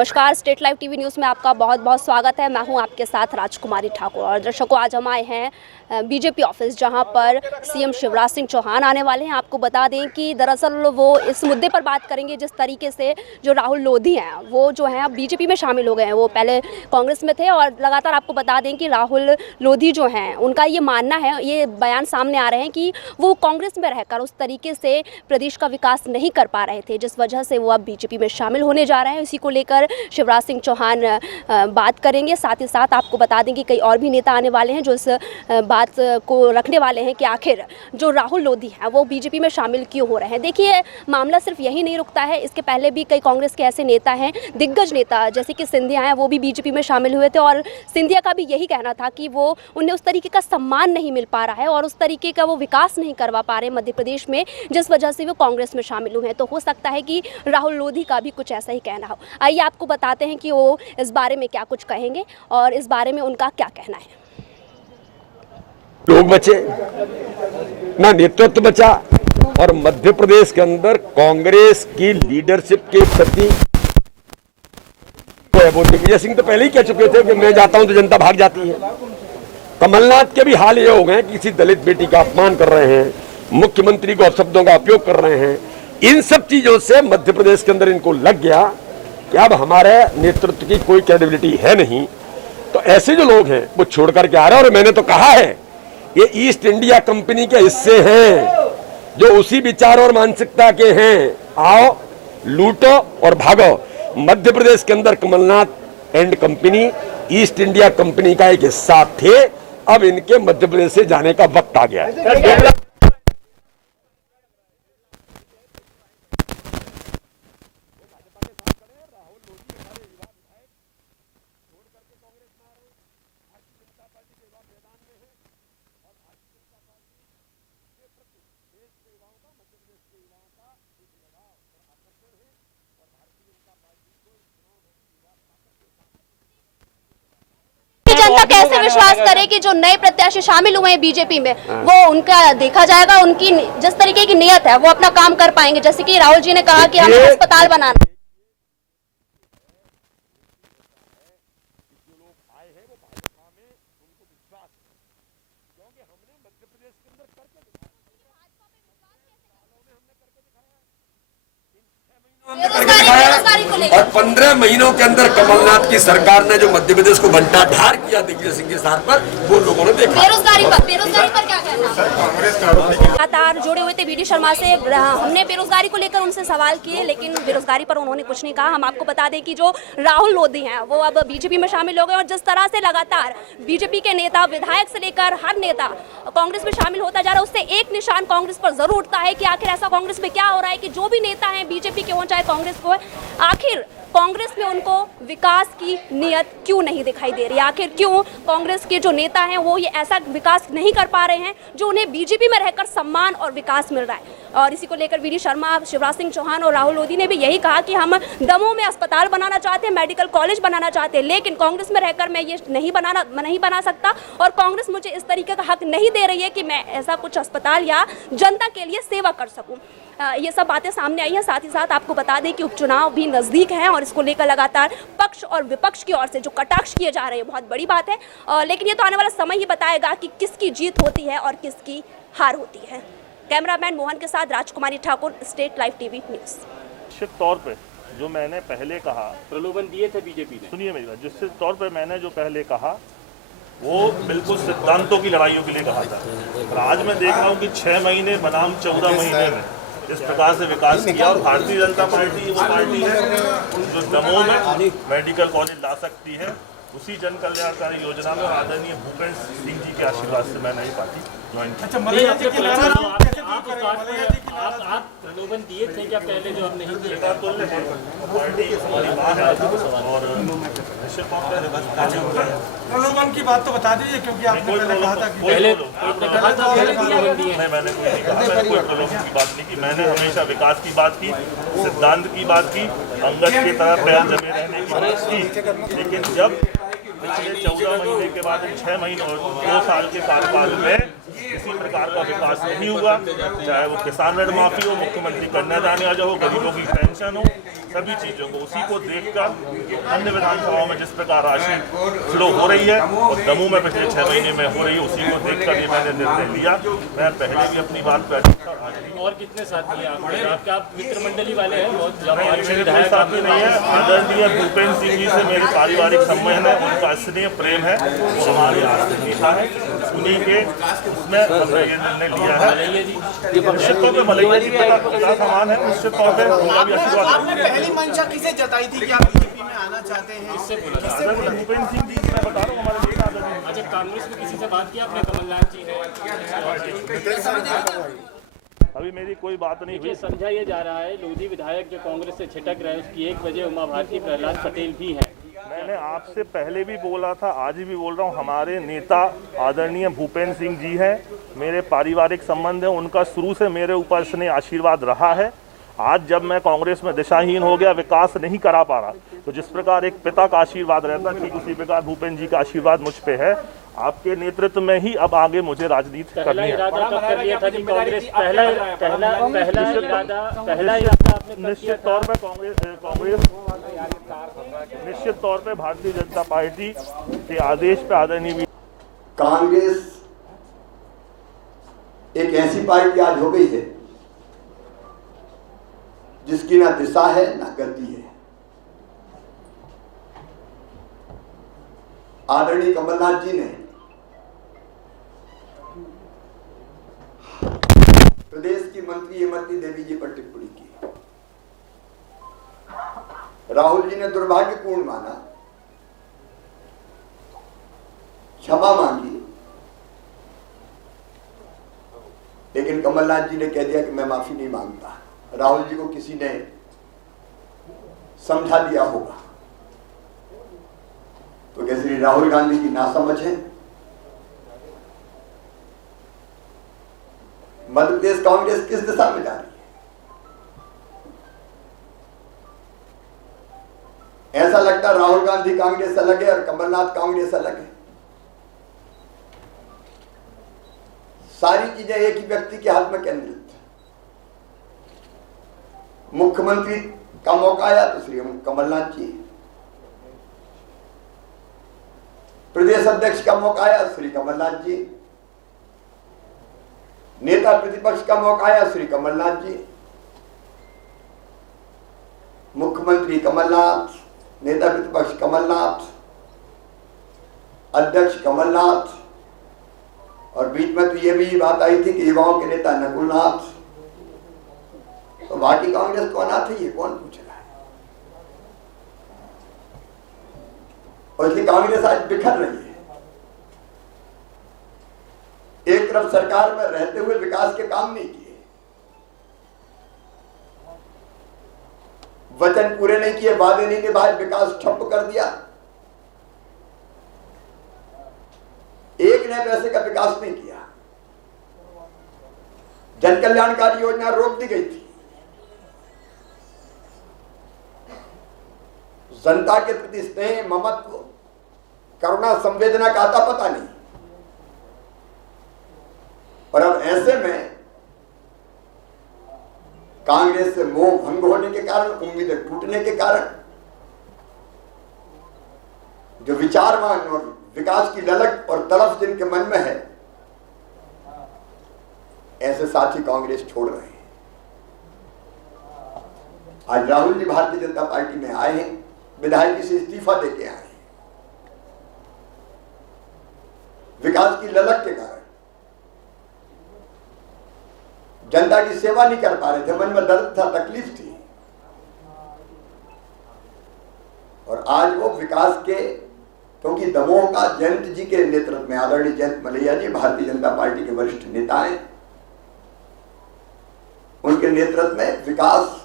नमस्कार, state live TV news में आपका बहुत बहुत स्वागत है। मैं हूं आपके साथ राजकुमारी ठाकुर। और दर्शकों, आज हम आए हैं बीजेपी ऑफिस, जहां पर सीएम शिवराज सिंह चौहान आने वाले हैं। आपको बता दें कि दरअसल वो इस मुद्दे पर बात करेंगे जिस तरीके से जो राहुल लोधी हैं वो जो हैं अब बीजेपी में शामिल हो गए हैं। वो पहले कांग्रेस में थे और लगातार आपको बता दें कि राहुल लोधी जो हैं उनका ये मानना है, ये बयान सामने आ रहे हैं कि वो कांग्रेस में रहकर उस तरीके से प्रदेश का विकास नहीं कर पा रहे थे, जिस वजह से वो अब बीजेपी में शामिल होने जा रहे हैं। इसी को लेकर शिवराज सिंह चौहान बात करेंगे। साथ ही साथ आपको बता दें कि कई और भी नेता आने वाले हैं जो इस बात को रखने वाले हैं कि आखिर जो राहुल लोधी हैं वो बीजेपी में शामिल क्यों हो रहे हैं। देखिए, मामला सिर्फ यही नहीं रुकता है। इसके पहले भी कई कांग्रेस के ऐसे नेता हैं, दिग्गज नेता जैसे कि सिंधिया हैं, वो भी बीजेपी में शामिल हुए थे। और सिंधिया का भी यही कहना था कि वो उन्हें उस तरीके का सम्मान नहीं मिल पा रहा है और उस तरीके का वो विकास नहीं करवा पा रहे मध्य प्रदेश में, जिस वजह से वो कांग्रेस में शामिल हुए हैं। तो हो सकता है कि राहुल लोधी का भी कुछ ऐसा ही कहना हो। आइए आपको बताते हैं कि वो इस बारे में क्या कुछ कहेंगे और इस बारे में उनका क्या कहना है। लोग बचे ना, नेतृत्व बचा, और मध्य प्रदेश के अंदर कांग्रेस की लीडरशिप के प्रति वो दिग्विजय सिंह तो पहले ही कह चुके थे कि मैं जाता हूं तो जनता भाग जाती है। कमलनाथ के भी हाल ये हो गए कि किसी दलित बेटी का अपमान कर रहे हैं, मुख्यमंत्री को अपशब्दों का उपयोग कर रहे हैं। इन सब चीजों से मध्य प्रदेश के अंदर इनको लग गया कि अब हमारे नेतृत्व की कोई क्रेडिबिलिटी है नहीं। तो ऐसे जो लोग हैं वो छोड़ करके आ रहे हैं। और मैंने तो कहा है, ये ईस्ट इंडिया कंपनी के हिस्से हैं जो उसी विचार और मानसिकता के हैं। आओ, लूटो और भागो। मध्य प्रदेश के अंदर Kamalnath and company east India company का एक हिस्सा थे। अब इनके मध्य प्रदेश से जाने का वक्त आ गया है। जनता कैसे विश्वास करे कि जो नए प्रत्याशी शामिल हुए हैं बीजेपी में, वो उनका देखा जाएगा, उनकी जिस तरीके की नियत है वो अपना काम कर पाएंगे। जैसे कि राहुल जी ने कहा कि हमें अस्पताल बनाना। और 15 महीनों के अंदर कमलनाथ की सरकार ने जो मध्य प्रदेश को बंटाढार किया दिग्विजय सिंह के साथ पर, वो लोगों ने देखा। बेरोजगारी पर क्या कहना? लगातार जुड़े हुए थे बीडी शर्मा से। हमने बेरोजगारी को लेकर उनसे सवाल किए, लेकिन बेरोजगारी पर उन्होंने कुछ नहीं कहा। हम आपको बता दें कि जो राहुल लोधी हैं वो अब बीजेपी में शामिल हो गए। और जिस तरह से लगातार बीजेपी के नेता, विधायक से लेकर हर नेता कांग्रेस में शामिल होता जा रहा है, उससे एक निशान कांग्रेस पर जरूर उठता है कि आखिर ऐसा कांग्रेस में क्या हो रहा है कि जो भी नेता हैं बीजेपी के हों चाहे कांग्रेस को, आखिर कांग्रेस में उनको विकास की नियत क्यों नहीं दिखाई दे रही। आखिर क्यों कांग्रेस के जो नेता हैं वो ये ऐसा विकास नहीं कर पा रहे हैं जो उन्हें बीजेपी में रहकर सम्मान और विकास मिल रहा है। और इसी को लेकर वीडी शर्मा, शिवराज सिंह चौहान और राहुल लोधी ने भी यही कहा कि हम दमोह में अस्पताल बनाना चाहते हैं, मेडिकल कॉलेज बनाना चाहते हैं, लेकिन कांग्रेस में रहकर मैं ये नहीं बना सकता और कांग्रेस मुझे इस तरीके का हक नहीं दे रही है कि मैं ऐसा कुछ अस्पताल या जनता के लिए सेवा कर सकूं। ये सब बातें सामने आई हैं। साथ ही साथ आपको बता दें कि उपचुनाव भी नज़दीक हैं और इसको लेकर लगातार पक्ष और विपक्ष की ओर से जो कटाक्ष किए जा रहे हैं बहुत बड़ी बात है। लेकिन ये तो आने वाला समय ही बताएगा कि किसकी जीत होती है और किसकी हार होती है। कैमरामैन मोहन के साथ राजकुमारी Thakur, state live TV news. निश्चित तौर पे जो मैंने पहले कहा, प्रलोभन दिए थे बीजेपी ने। सुनिए मेरी बात, जिस तौर पे मैंने जो पहले कहा वो बिल्कुल सिद्धांतों की लड़ाइयों के लिए कहा था। और आज मैं देख रहा हूँ कि 6 महीने बनाम 14 महीने में इस प्रकार से विकास किया। और भारतीय जनता पार्टी वो पार्टी है जो दमोह में मेडिकल कॉलेज ला सकती है। उसी जन कल्याणकारी योजना में आदरणीय भूपेंद्र सिंह जी के आशीर्वाद से मैंने ये पार्टी ज्वाइन की। आप प्रलोभन दिए थे क्या पहले जो अब नहीं दिए? पार्टी हमारी मां है और निश्चित तौर पर प्रलोभन की बात तो बता दीजिए, क्योंकि आपने पहले कहा था कि पहले आपने कहा था प्रलोभन दिए। मैंने कोई नहीं कहा, मैंने कोई प्रलोभन की बात नहीं की। मैंने हमेशा विकास की बात की, सिद्धांत की बात की, अंगद की तरह पैर जमे रहने की बात की। लेकिन जब पिछले 14 महीने के बाद 6 महीने और 2 साल के कार्यकाल में किसी प्रकार का विकास नहीं हुआ, चाहे वो किसान ऋण माफी हो, मुख्यमंत्री कन्यादान योजना हो, गरीबों की पेंशन हो, सभी चीजों को उसी को देखकर अन्य विधानसभाओं में जिस प्रकार राशि फ्लो हो रही है और दमोह में पिछले 6 महीने में हो रही है, उसी को देखकर ये मैंने निर्णय लिया। मैं पहले भी अपनी बात कर चुका। और कितने साथी हैं आपके? आप मित्र मंडली वाले हैं बहुत? कोई साथी नहीं है। आदरणीय भूपेंद्र सिंह जी से मेरे पारिवारिक संबंध है, उनका स्नेह प्रेम है, वो हमारे आस्था नेता है, उन्हीं के उसमें हमने ये निर्णय लिया है। निश्चित तौर पर मलैया जी का सामान है, निश्चित तौर पर उनका भी आशीर्वाद। पहली मंशा किसे जताई थी कि आप बीजेपी में आना चाहते हैं? भूपेंद्र सिंह जी मैं बता रहा हूँ हमारे नेता आदरणीय। अच्छा, कांग्रेस में किसी से बात की आपने? कमलनाथ जी ने अभी मेरी कोई बात नहीं हुई। समझा ये जा रहा है लोधी विधायक जो कांग्रेस से छिटक रहे हैं उसकी एक वजह उमा भारती प्रहलाद पटेल भी है। मैंने आपसे पहले भी बोला था, आज भी बोल रहा हूँ, हमारे नेता आदरणीय भूपेंद्र सिंह जी हैं, मेरे पारिवारिक संबंध है, उनका शुरू से मेरे ऊपर स्नेह आशीर्वाद रहा है। आज जब मैं कांग्रेस में दिशाहीन हो गया, विकास नहीं करा पा रहा, तो जिस प्रकार एक पिता का आशीर्वाद रहता ठीक उसी प्रकार भूपेंद्र जी का आशीर्वाद मुझ पे है। आपके नेतृत्व में ही अब आगे मुझे राजनीति करनी है। निश्चित तौर पे कांग्रेस निश्चित तौर पे भारतीय जनता पार्टी के आदेश पे आदरणीय कांग्रेस एक ऐसी पार्टी आज हो गई है जिसकी ना दिशा है ना गति है। आदरणीय कमलनाथ जी ने प्रदेश की मंत्री इमरती देवी जी पर टिप्पणी की। राहुल जी ने दुर्भाग्यपूर्ण माना, क्षमा मांगी, लेकिन कमलनाथ जी ने कह दिया कि मैं माफी नहीं मांगता। राहुल जी को किसी ने समझा दिया होगा। तो क्या श्री राहुल गांधी की नासमझ है? मध्य प्रदेश कांग्रेस किस दिशा में जा रही है? ऐसा लगता है राहुल गांधी कांग्रेस अलग है और कमलनाथ कांग्रेस अलग है। सारी चीजें एक ही व्यक्ति के हाथ में केंद्रित। मुख्यमंत्री का मौका आया तो श्री कमलनाथ जी, प्रदेश अध्यक्ष का मौका आया श्री कमलनाथ जी, नेता प्रतिपक्ष का मौका आया श्री कमलनाथ जी, मुख्यमंत्री कमलनाथ, नेता प्रतिपक्ष कमलनाथ, अध्यक्ष कमलनाथ, और बीच में तो ये भी बात आई थी कि युवाओं के नेता नकुलनाथ। तो बाकी कांग्रेस को अनाथ है, ये कौन पूछ रहा है? और इसलिए कांग्रेस आज बिखर रही है। एक तरफ सरकार में रहते हुए विकास के काम नहीं किए, वचन पूरे नहीं किए, वादे नहीं निभाए, विकास ठप्प कर दिया। एक नए पैसे का विकास नहीं किया। जन कल्याणकारी योजना रोक दी गई थी। जनता के प्रति स्नेह, ममत्व, करुणा, संवेदना का आता पता नहीं। और अब ऐसे में कांग्रेस से मोह भंग होने के कारण, उम्मीदें टूटने के कारण, जो विचारवान और विकास की ललक और तड़फ जिनके मन में है, ऐसे साथी कांग्रेस छोड़ रहे हैं। आज राहुल जी भारतीय जनता पार्टी में आए हैं, विधायकी से इस्तीफा देके आए हैं। विकास की ललक के कारण जनता की सेवा नहीं कर पा रहे थे, मन में दर्द था, तकलीफ थी, और आज वो विकास के, क्योंकि दमोह का जयंत जी के नेतृत्व में, आदरणीय जयंत मलैया जी भारतीय जनता पार्टी के वरिष्ठ नेता हैं, उनके नेतृत्व में विकास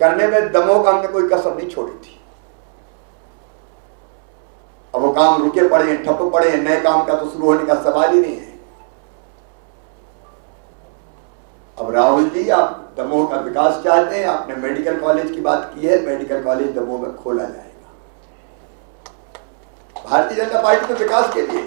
करने में दमोह का हमने कोई कसर नहीं छोड़ी थी। अब वो काम रुके पड़े हैं, ठप पड़े हैं, नए काम का तो शुरू होने का सवाल ही नहीं है। अब राहुल जी, आप दमोह का विकास चाहते हैं, आपने मेडिकल कॉलेज की बात की है, मेडिकल कॉलेज दमोह में खोला जाएगा। भारतीय जनता पार्टी तो विकास के लिए